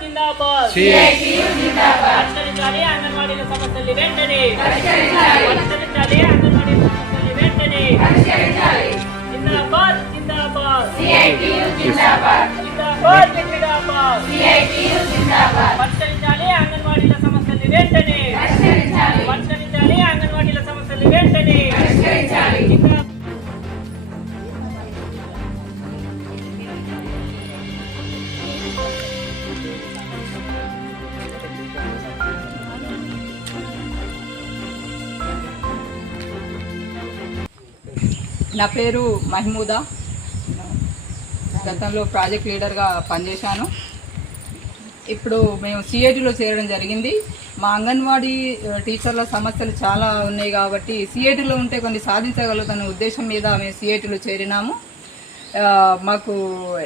జిందాబాద్ CITU జిందాబాద్ పరిష్కరించాలి అంగన్వాడీల సమస్యలు వెంటనే పరిష్కరించాలి అంగన్వాడీల సమస్యలు వెంటనే పరిష్కరించాలి జిందాబాద్ జిందాబాద్ సిఐటియు జిందాబాద్ జిందాబాద్ జిందాబాద్ సిఐటియు జిందాబాద్ పరిష్కరించాలి అంగన్వాడీల సమస్యలు వెంటనే పరిష్కరించాలి అంగన్వాడీల సమస్యలు వెంటనే పరిష్కరించాలి నా పేరు మహమూదా. గతంలో ప్రాజెక్ట్ లీడర్గా పనిచేశాను. ఇప్పుడు మేము సిఐటిలో చేరడం జరిగింది. మా అంగన్వాడీ టీచర్ల సమస్యలు చాలా ఉన్నాయి కాబట్టి సిఐటిలో ఉంటే కొన్ని సాధించగలుగుతున్న ఉద్దేశం మీద మేము సిఐటిలో చేరినాము. మాకు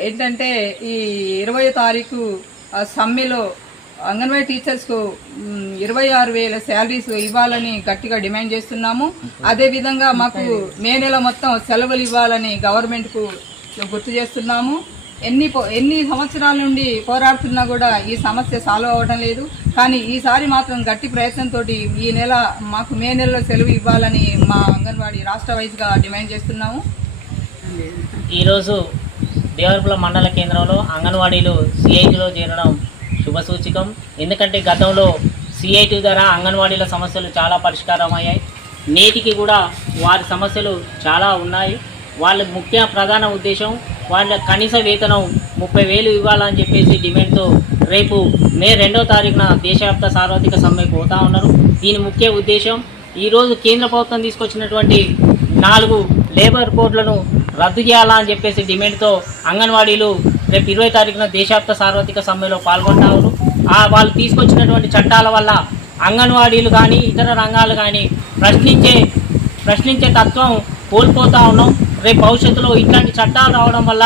ఏంటంటే ఈ 20వ తారీఖు సమ్మెలో అంగన్వాడీ టీచర్స్కు 26,000 శాలరీస్ ఇవ్వాలని గట్టిగా డిమాండ్ చేస్తున్నాము. అదేవిధంగా మాకు మే నెల మొత్తం సెలవులు ఇవ్వాలని గవర్నమెంట్కు గుర్తు చేస్తున్నాము. ఎన్ని సంవత్సరాల నుండి పోరాడుతున్నా కూడా ఈ సమస్య సాల్వ్ అవ్వడం లేదు. కానీ ఈసారి మాత్రం గట్టి ప్రయత్నంతో ఈ నెల మాకు మే నెలలో సెలవు ఇవ్వాలని మా అంగన్వాడీ రాష్ట్ర వైజ్గా డిమాండ్ చేస్తున్నాము. ఈరోజు దేవరపుల మండల కేంద్రంలో అంగన్వాడీలు సిఐటిలో చేరడం శుభసూచకం. ఎందుకంటే గతంలో సిఐటి ద్వారా అంగన్వాడీల సమస్యలు చాలా పరిష్కారం అయ్యాయి. నేటికి కూడా వారి సమస్యలు చాలా ఉన్నాయి. వాళ్ళ ప్రధాన ఉద్దేశం వాళ్ళ కనీస వేతనం 30,000 ఇవ్వాలని చెప్పేసి డిమాండ్తో రేపు మే 2వ తారీఖున దేశవ్యాప్త సార్వత్రిక సమ్మెకు పోతా ఉన్నారు. దీని ముఖ్య ఉద్దేశం ఈరోజు కేంద్ర ప్రభుత్వం తీసుకొచ్చినటువంటి 4 లేబర్ కోడ్లను రద్దు చేయాలని చెప్పేసి డిమాండ్తో అంగన్వాడీలు రేపు 20వ తారీఖున దేశవ్యాప్త సార్వత్రిక సమ్మెలో పాల్గొంటారు. వాళ్ళు తీసుకొచ్చినటువంటి చట్టాల వల్ల అంగన్వాడీలు కానీ ఇతర రంగాలు కానీ ప్రశ్నించే తత్వం కోల్పోతూ ఉన్నాం. రేపు భవిష్యత్తులో ఇట్లాంటి చట్టాలు రావడం వల్ల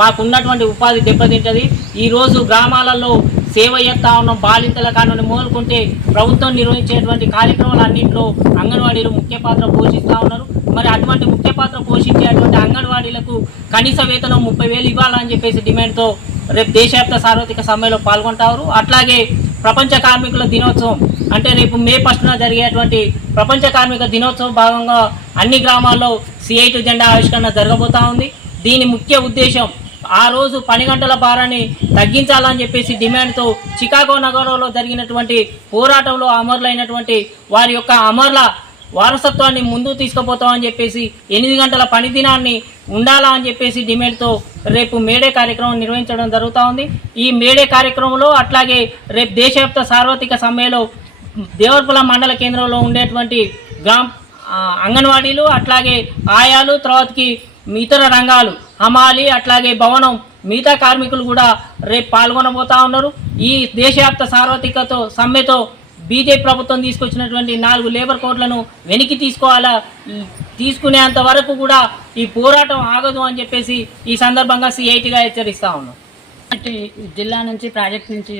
మాకున్నటువంటి ఉపాధి దెబ్బతింటుంది. ఈరోజు గ్రామాలలో సేవ చేస్తూ ఉన్నాం. బాలింతల కానుండి మొదలుకుంటే ప్రభుత్వం నిర్వహించేటువంటి కార్యక్రమాలన్నింటిలో అంగన్వాడీలు ముఖ్య పాత్ర పోషిస్తూ ఉన్నారు. మరి అటువంటి ముఖ్య పాత్ర పోషించేటువంటి అంగన్వాడీలకు కనీస వేతనం 30,000 ఇవ్వాలని చెప్పేసి డిమాండ్తో రేపు దేశవ్యాప్త సార్వత్రిక సమ్మెలో పాల్గొంటారు. అట్లాగే ప్రపంచ కార్మికుల దినోత్సవం అంటే రేపు మే 1న జరిగేటువంటి ప్రపంచ కార్మిక దినోత్సవం భాగంగా అన్ని గ్రామాల్లో సిఐటి జెండా ఆవిష్కరణ జరగబోతా ఉంది. దీని ముఖ్య ఉద్దేశం ఆ రోజు పని గంటల భారాన్ని తగ్గించాలని చెప్పేసి డిమాండ్తో చికాగో నగరంలో జరిగినటువంటి పోరాటంలో అమరులైనటువంటి వారి యొక్క అమరుల వారసత్వాన్ని ముందుకు తీసుకుపోతామని చెప్పేసి 8 గంటల పని దినాన్ని ఉండాలా అని చెప్పేసి డిమాండ్తో రేపు మేడే కార్యక్రమం నిర్వహించడం జరుగుతూ ఉంది. ఈ మేడే కార్యక్రమంలో అట్లాగే రేపు దేశవ్యాప్త సార్వత్రిక సమ్మెలో దేవరపుల మండల కేంద్రంలో ఉండేటువంటి అంగన్వాడీలు అట్లాగే ఆయాలు తర్వాతకి ఇతర రంగాలు హమాలి అట్లాగే భవనం మిగతా కార్మికులు కూడా రేపు పాల్గొనబోతా ఉన్నారు. ఈ దేశవ్యాప్త సార్వత్రికతో సమ్మెతో బీజేపీ ప్రభుత్వం తీసుకొచ్చినటువంటి 4 లేబర్ కోడ్లను వెనక్కి తీసుకునేంత వరకు కూడా ఈ పోరాటం ఆగదు అని చెప్పేసి ఈ సందర్భంగా సిఐటిగా హెచ్చరిస్తా ఉన్నాం. జిల్లా నుంచి ప్రాజెక్ట్ నుంచి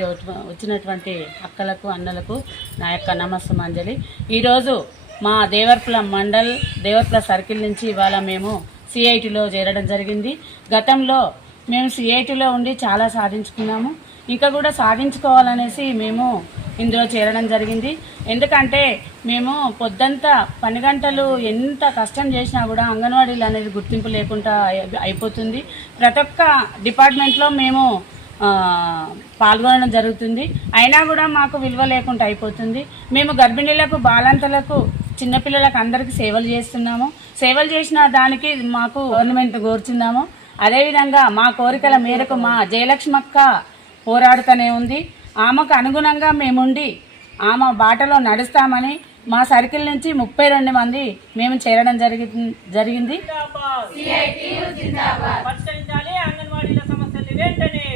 వచ్చినటువంటి అక్కలకు అన్నలకు నా యొక్క నమస్సుమాంజలి. ఈరోజు మా దేవరపుల సర్కిల్ నుంచి ఇవాళ మేము సిఐటిలో చేరడం జరిగింది. గతంలో మేము సిఐటిలో ఉండి చాలా సాధించుకున్నాము. ఇంకా కూడా సాధించుకోవాలనేసి మేము ఇందులో చేరడం జరిగింది. ఎందుకంటే మేము పొద్దంతా 10 గంటలు ఎంత కష్టం చేసినా కూడా అంగన్వాడీలు అనేది గుర్తింపు లేకుండా అయిపోతుంది. ప్రతి ఒక్క డిపార్ట్మెంట్లో మేము పాల్గొనడం జరుగుతుంది. అయినా కూడా మాకు విలువ లేకుండా అయిపోతుంది. మేము గర్భిణీలకు బాలంతలకు చిన్నపిల్లలకు అందరికీ సేవలు చేస్తున్నాము. సేవలు చేసిన దానికి మాకు గవర్నమెంట్ కోరుచున్నాము. అదేవిధంగా మా కోరికల మేరకు మా జయలక్ష్మక్క పోరాడుతూనే ఉంది. ఆమెకు అనుగుణంగా మేముండి ఆమె బాటలో నడుస్తామని మా సర్కిల్ నుంచి 32 మంది మేము చేరడం జరిగింది. పరిష్కరించాలి అంగన్వాడీల సమస్యలు వెంటనే